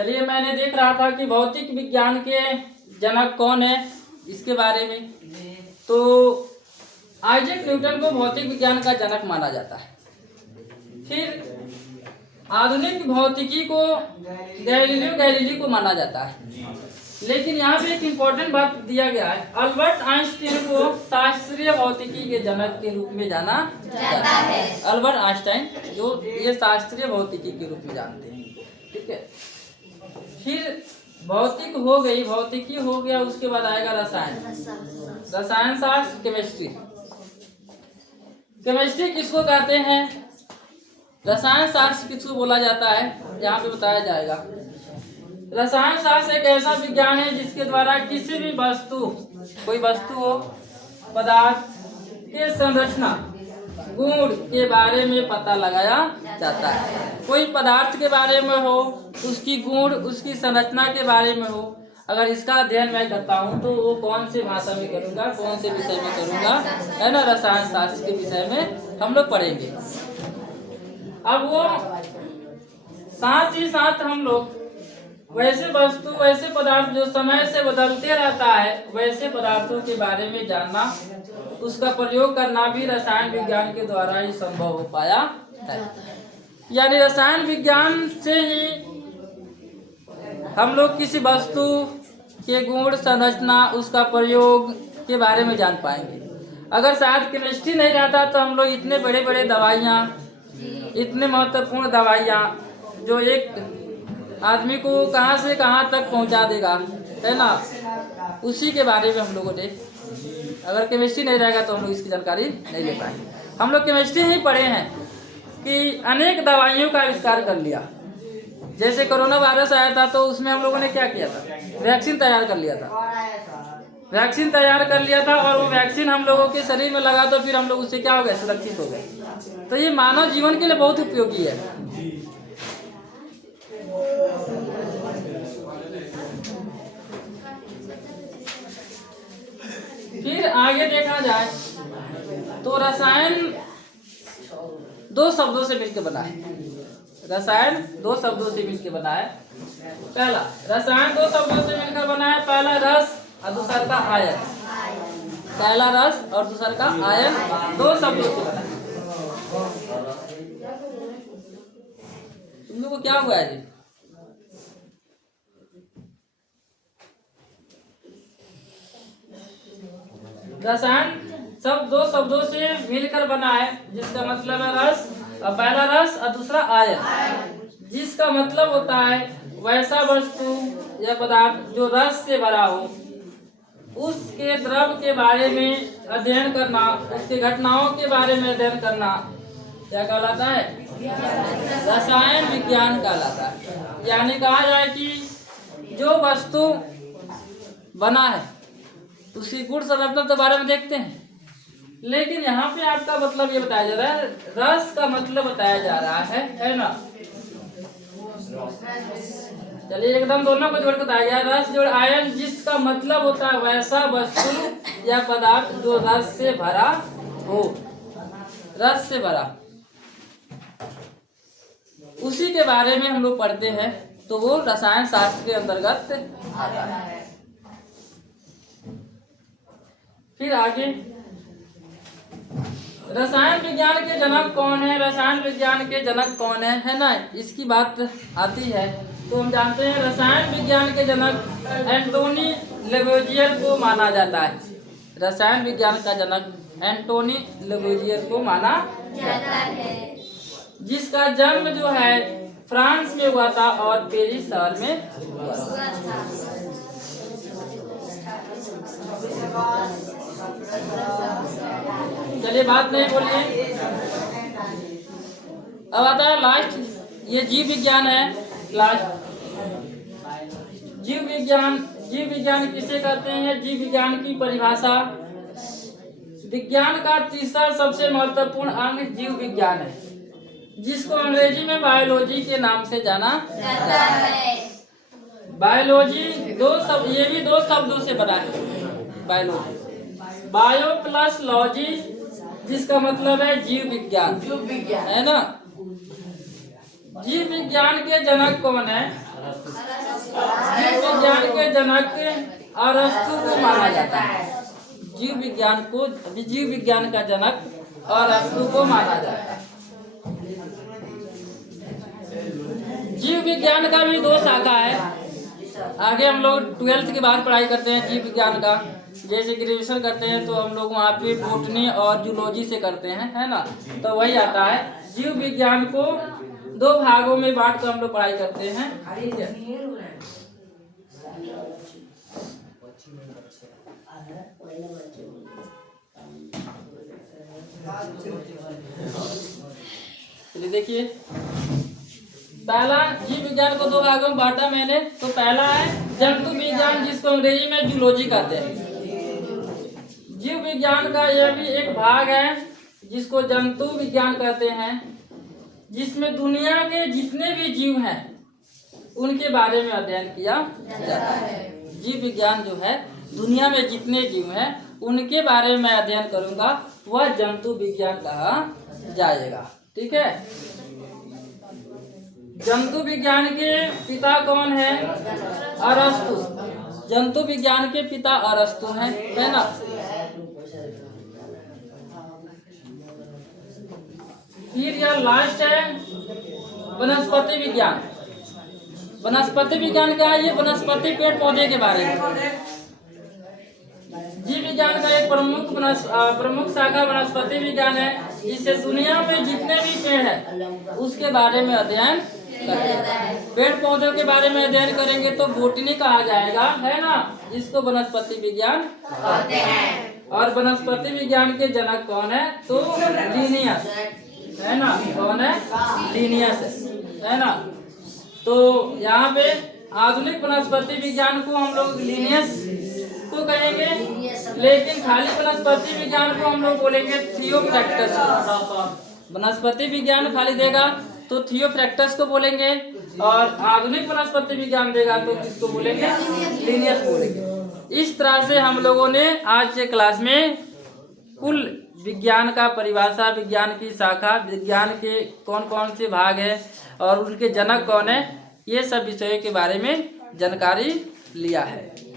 चलिए, मैंने देख रहा था कि भौतिक विज्ञान के जनक कौन है, इसके बारे में। तो आइजैक न्यूटन को भौतिक विज्ञान का जनक माना जाता है। फिर आधुनिक भौतिकी को गैलीलियो गैलीली को माना जाता है। लेकिन यहाँ पे एक इम्पोर्टेंट बात दिया गया है, अल्बर्ट आइंस्टीन को शास्त्रीय भौतिकी के जनक के रूप में जाना जाता है। अल्बर्ट आइंस्टाइन जो ये शास्त्रीय भौतिकी के रूप में जानते हैं, ठीक है। फिर भौतिक हो गई, भौतिकी हो गया, उसके बाद आएगा रसायन, रसायन शास्त्र, केमिस्ट्री। केमिस्ट्री किसको कहते हैं, रसायन शास्त्र किसको बोला जाता है, यहाँ पे बताया जाएगा। रसायन शास्त्र एक ऐसा विज्ञान है जिसके द्वारा किसी भी वस्तु, कोई वस्तु हो, पदार्थ के संरचना, गुण के बारे में पता लगाया जाता है। कोई पदार्थ के बारे में हो, उसकी गुण, उसकी संरचना के बारे में हो, अगर इसका अध्ययन मैं करता हूँ तो वो कौन से भाषा में करूँगा, कौन से विषय में करूँगा, है ना, रसायन शास्त्र के विषय में हम लोग पढ़ेंगे। अब वो साथ ही साथ हम लोग वैसे वस्तु, वैसे पदार्थ जो समय से बदलते रहता है, वैसे पदार्थों के बारे में जानना, उसका प्रयोग करना भी रसायन विज्ञान के द्वारा ही संभव हो पाया है। यानी रसायन विज्ञान से ही हम लोग किसी वस्तु के गुण, संरचना, उसका प्रयोग के बारे में जान पाएंगे। अगर शायद केमिस्ट्री नहीं रहता तो हम लोग इतने बड़े बड़े दवाइयाँ, इतने महत्वपूर्ण दवाइयाँ जो एक आदमी को कहाँ से कहाँ तक पहुँचा देगा, है ना, उसी के बारे में हम लोगों ने, अगर केमिस्ट्री नहीं रहेगा तो हम लोग इसकी जानकारी नहीं ले पाएंगे। हम लोग केमिस्ट्री ही पढ़े हैं कि अनेक दवाइयों का आविष्कार कर लिया। जैसे कोरोना वायरस आया था तो उसमें हम लोगों ने क्या किया था, वैक्सीन तैयार कर लिया था। वैक्सीन तैयार कर लिया था और वो वैक्सीन हम लोगों के शरीर में लगा तो फिर हम लोग उससे क्या हो गए, सुरक्षित हो गए। तो ये मानव जीवन के लिए बहुत उपयोगी है। फिर आगे देखा जाए तो रसायन दो शब्दों से मिलकर बना है। रसायन दो शब्दों से मिलकर बना है। पहला रसायन दो शब्दों से मिलकर बना है, पहला रस और दूसरा का आयन। पहला रस और दूसरा का आयन, दो शब्दों से बना है। तुम लोगों को क्या हुआ है जी? रसायन सब दो शब्दों से मिलकर बना है, जिसका मतलब है रस, और पहला रस और दूसरा आयन, जिसका मतलब होता है वैसा वस्तु या पदार्थ जो रस से भरा हो, उसके द्रव के बारे में अध्ययन करना, उसके घटनाओं के बारे में अध्ययन करना क्या कहलाता है, रसायन विज्ञान कहलाता है। यानी कहा जाए कि जो वस्तु बना है उसकी गुण संरचना के बारे में देखते हैं, लेकिन यहाँ पे आपका मतलब ये बताया जा रहा है, रस का मतलब बताया जा रहा है ना। चलिए एकदम दोनों को जोड़ के बताया गया, रस जोड़ आयन, जिसका मतलब होता है वैसा वस्तु या पदार्थ जो रस से भरा हो, रस से भरा, उसी के बारे में हम लोग पढ़ते हैं, तो वो रसायन शास्त्र के अंतर्गत आता है। फिर आगे रसायन विज्ञान के जनक कौन है, रसायन विज्ञान के जनक कौन है ना, इसकी बात आती है तो हम जानते हैं रसायन विज्ञान के जनक एंटोनी लेवोजियर को माना जाता है। रसायन विज्ञान का जनक एंटोनी लेवोजियर को माना जाता है, जिसका जन्म जो है फ्रांस में हुआ था और पेरिस शहर में हुआ था। चलिए बात नहीं बोलिए। अब आता है लास्ट, ये जीव विज्ञान है। लास्ट जीव विज्ञान, जीव विज्ञान किसे कहते हैं, जीव विज्ञान की परिभाषा, विज्ञान का तीसरा सबसे महत्वपूर्ण अंग जीव विज्ञान है, जिसको अंग्रेजी में बायोलॉजी के नाम से जाना जाता है। बायोलॉजी दो शब्द, ये भी दो शब्दों से बना है, बायोलॉजी, बायो प्लस लॉजी, जिसका मतलब है जीव विज्ञान, है ना। जीव विज्ञान के जनक कौन है, जीव विज्ञान के जनक अरस्तु को माना जाता है। जीव विज्ञान का जनक अरस्तु को माना जाता है। जीव विज्ञान का भी 2 शाखा है। आगे हम लोग 12th के बाद पढ़ाई करते हैं जीव विज्ञान का। जैसे ग्रेजुएशन करते हैं तो हम लोग वहाँ पे बॉटनी और जूलॉजी से करते हैं, है ना। तो वही आता है। जीव विज्ञान को 2 भागों में बांट कर हम लोग पढ़ाई करते हैं। ठीक है। चलिए देखिए, पहला जीव विज्ञान को 2 भागों में बांटा मैंने। तो पहला है जंतु विज्ञान, जिसको अंग्रेजी में जूलॉजी कहते हैं। जीव विज्ञान का यह भी एक भाग है जिसको जंतु विज्ञान कहते हैं, जिसमें दुनिया के जितने भी जीव हैं उनके बारे में अध्ययन किया जाता है। जीव विज्ञान जो है, दुनिया में जितने जीव हैं उनके बारे में अध्ययन करूंगा, वह जंतु विज्ञान कहा जाएगा। ठीक है। जंतु विज्ञान के पिता कौन है? अरस्तु। जंतु विज्ञान के पिता अरस्तु हैं, है ना। फिर यह लास्ट है वनस्पति विज्ञान। वनस्पति विज्ञान क्या है? ये वनस्पति पेड़ पौधे के बारे में। जीव विज्ञान का एक प्रमुख शाखा वनस्पति विज्ञान है। इससे दुनिया में जितने भी पेड़ हैं उसके बारे में अध्ययन करेंगे। पेड़ पौधों के बारे में अध्ययन करेंगे तो बॉटनी कहा जाएगा, है ना, जिसको वनस्पति विज्ञान कहते हैं। और वनस्पति विज्ञान के जनक कौन है? तो लिनियस, है ना। कौन है? लिनियस, है ना। तो यहाँ पे आधुनिक वनस्पति विज्ञान को हम लोग लिनियस को कहेंगे, लेकिन खाली वनस्पति विज्ञान को हम लोग बोलेंगे थियोफ्रैक्टस। वनस्पति विज्ञान खाली देगा तो थियोफ्रैक्टस को बोलेंगे, और आधुनिक वनस्पति विज्ञान देगा तो किसको बोलेंगे? लिनियस बोलेंगे। इस तरह से हम लोगों ने आज के क्लास में कुल विज्ञान का परिभाषा, विज्ञान की शाखा, विज्ञान के कौन कौन से भाग है और उनके जनक कौन है, ये सब विषयों के बारे में जानकारी लिया है।